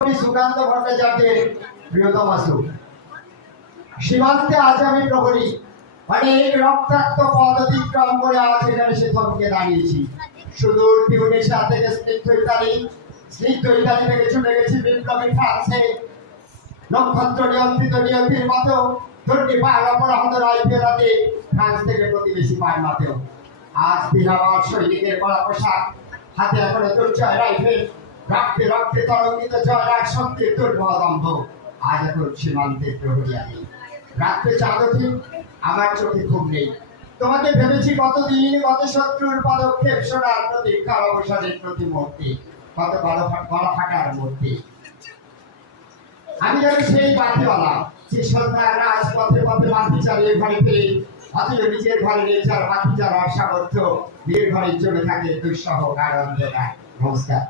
সুকান্ত ভট্টাচার্যের প্রিয়তম সুখ। সীমান্তে আজ আমি প্রহরী, অনেক রক্তাক্ত পথ অতিক্রম করে আজ এখানে সে থমকে দাঁড়িয়েছি। সুদূর টিউনিশিয়া থেকে স্নিগ্ধ ইতালি থেকে ছুটে গেছি বিপ্লবী ফ্রান্সে। নক্ষত্র নিয়ন্ত্রিত নিয়তির মতো ধর্মী পায় অপরাহত রায় ফেরাতে ফ্রান্স থেকে প্রতিবেশী পায় মাতেও। আজ বিহার সৈনিকের কড়া পোশাক, হাতে এখনো দুর্জয় রাইফেল, রক্তে রক্তে তরঙ্গিত জয়রাগ শক্তির দুর্বদম্ভ। আজ এখন সীমান্তের প্রহরী আমি। রাত্রে চাঁদ ঠিক আমার চোখে খুব নেই। তোমাকে ভেবেছি কতদিন, কত শত্রুর পদক্ষেপ শোনার প্রতীক্ষার অবসাদের প্রতি মুহূর্তে, কত গলা ফাটার মধ্যে। আমি যেন সেই বাতিওয়ালা যে সন্ধ্যার রাজপথে পথে মাটি চালিয়ে ঘরে ফিরে, অথচ নিজের ঘরে নেচার মাটি চালার সামর্থ্য, নিজের ঘরে চলে থাকে দুঃসহ কারণ। নমস্কার।